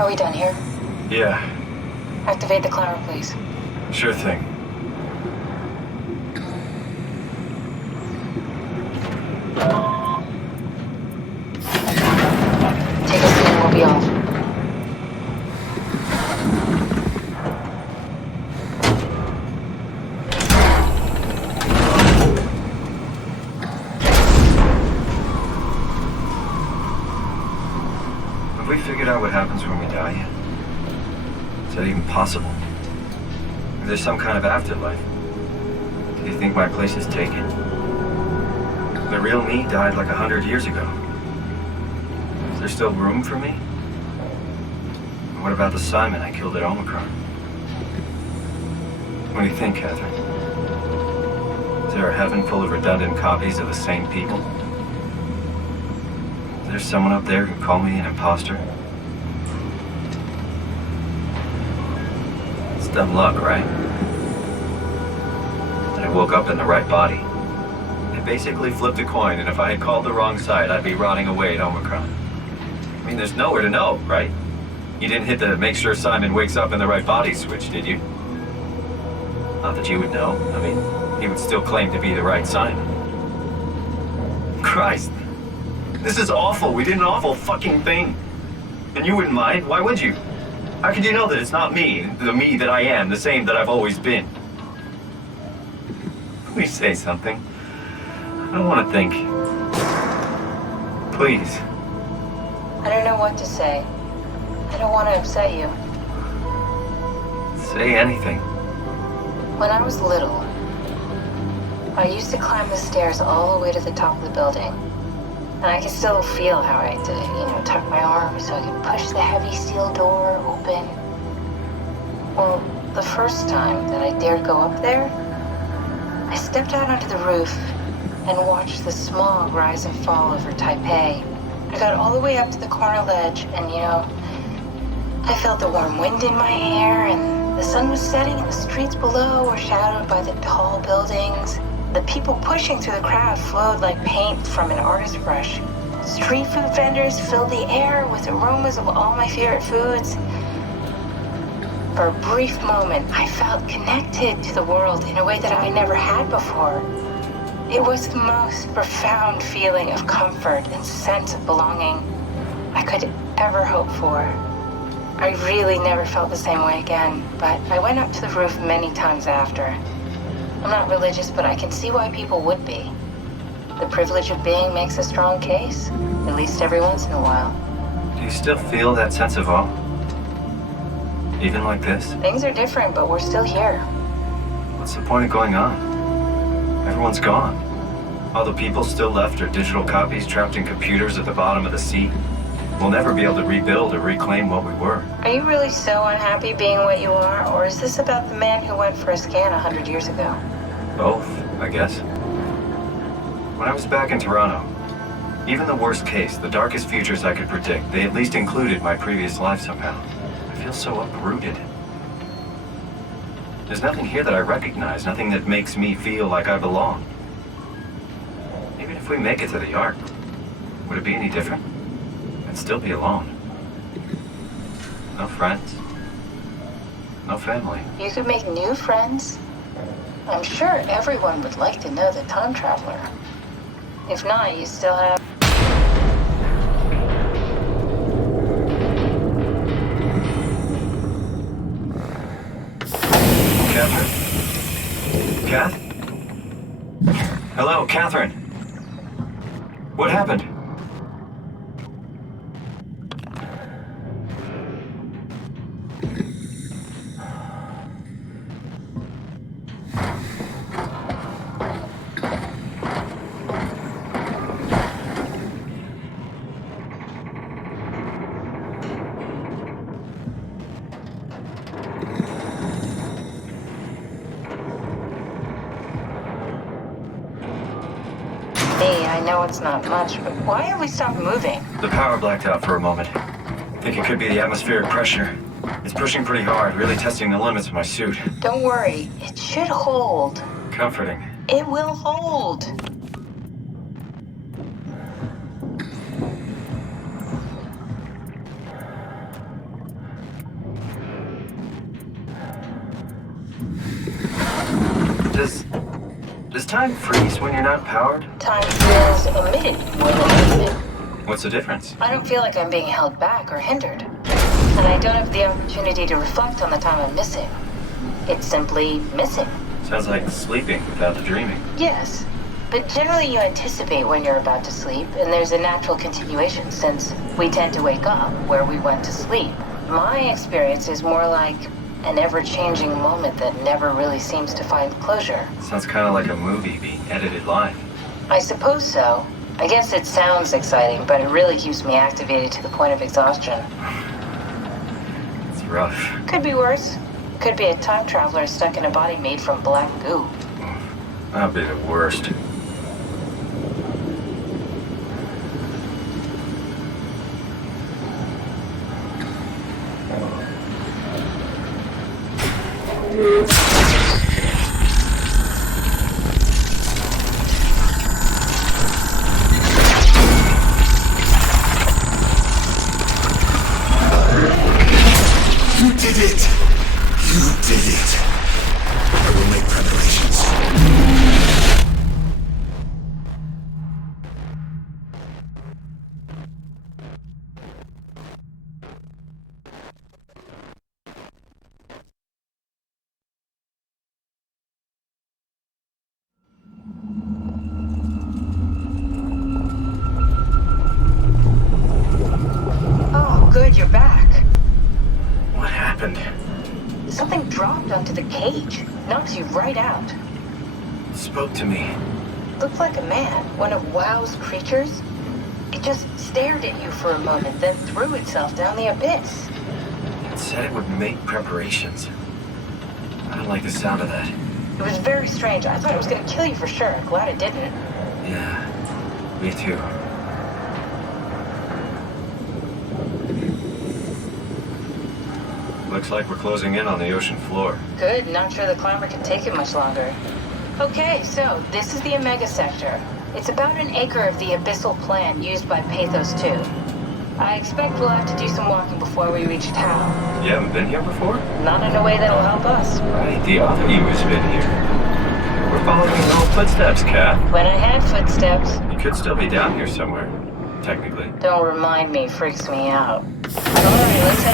Are we done here? Yeah, Activate the climber, please. sure thing. Take a seat and we'll be off. Have we figured out what happens when we die yet? Is that even possible? Is there some kind of afterlife? Do you think my place is taken? The real me died like 100 years ago. Is there still room for me? And what about the Simon I killed at Omicron? What do you think, Catherine? Is there a heaven full of redundant copies of the same people? Is there someone up there who called me an imposter? It's dumb luck, right? That I woke up in the right body. I basically flipped a coin, and if I had called the wrong side, I'd be rotting away at Omicron. I mean, there's nowhere to know, right? You didn't hit the make sure Simon wakes up in the right body switch, did you? Not that you would know. I mean, he would still claim to be the right Simon. Christ. This is awful. We did an awful fucking thing. And you wouldn't mind? Why would you? How could you know that it's not me, the me that I am, the same that I've always been? Please say something. I don't want to think. Please. I don't know what to say. I don't want to upset you. Say anything. When I was little, I used to climb the stairs all the way to the top of the building. And I can still feel how I had to, tuck my arm so I could push the heavy steel door open. Well, the first time that I dared go up there, I stepped out onto the roof and watched the smog rise and fall over Taipei. I got all the way up to the corner ledge and, I felt the warm wind in my hair and the sun was setting and the streets below were shadowed by the tall buildings. The people pushing through the crowd flowed like paint from an artist's brush. Street food vendors filled the air with aromas of all my favorite foods. For a brief moment, I felt connected to the world in a way that I never had before. It was the most profound feeling of comfort and sense of belonging I could ever hope for. I really never felt the same way again, but I went up to the roof many times after. I'm not religious, but I can see why people would be. The privilege of being makes a strong case, at least every once in a while. Do you still feel that sense of awe? Even like this? Things are different, but we're still here. What's the point of going on? Everyone's gone. All the people still left are digital copies trapped in computers at the bottom of the sea. We'll never be able to rebuild or reclaim what we were. Are you really so unhappy being what you are, or is this about the man who went for a scan 100 years ago? Both, I guess. When I was back in Toronto, even the worst case, the darkest futures I could predict, they at least included my previous life somehow. I feel so uprooted. There's nothing here that I recognize, nothing that makes me feel like I belong. Even if we make it to the Ark, would it be any different? I'd still be alone. No friends. No family. You could make new friends. I'm sure everyone would like to know the time traveler. If not, you still have... Catherine? Kath? Hello, Catherine. What happened? I know it's not much, but why have we stopped moving? The power blacked out for a moment. Think it could be the atmospheric pressure. It's pushing pretty hard, really testing the limits of my suit. Don't worry, it should hold. Comforting. It will hold. time freeze when you're not powered? Time feels omitted more than needed. What's the difference? I don't feel like I'm being held back or hindered. And I don't have the opportunity to reflect on the time I'm missing. It's simply missing. Sounds like sleeping without the dreaming. Yes. But generally you anticipate when you're about to sleep, and there's a natural continuation since we tend to wake up where we went to sleep. My experience is more like an ever-changing moment that never really seems to find closure. Sounds kind of like a movie being edited live. I suppose so. I guess it sounds exciting, but it really keeps me activated to the point of exhaustion. It's rough. Could be worse. Could be a time traveler stuck in a body made from black goo. That'd be the worst. You did it! You did it! I will make preparations. Oh, good, you're back. What happened? Something dropped onto the cage. Knocks you right out. It spoke to me. Looked like a man, one of WoW's creatures. It just stared at you for a moment, then threw itself down the abyss. It said it would make preparations. I don't like the sound of that. It was very strange. I thought it was going to kill you for sure. Glad it didn't. Yeah, me too. Looks like we're closing in on the ocean floor. Good, not sure the climber can take it much longer. Okay, so this is the Omega Sector. It's about an acre of the abyssal plan used by Pathos 2. I expect we'll have to do some walking before we reach town. You haven't been here before? Not in a way that'll help us. Right, the other you has been here. We're following your own footsteps, Kat. When I had footsteps. You could still be down here somewhere, technically. Don't remind me, freaks me out. Alright, let's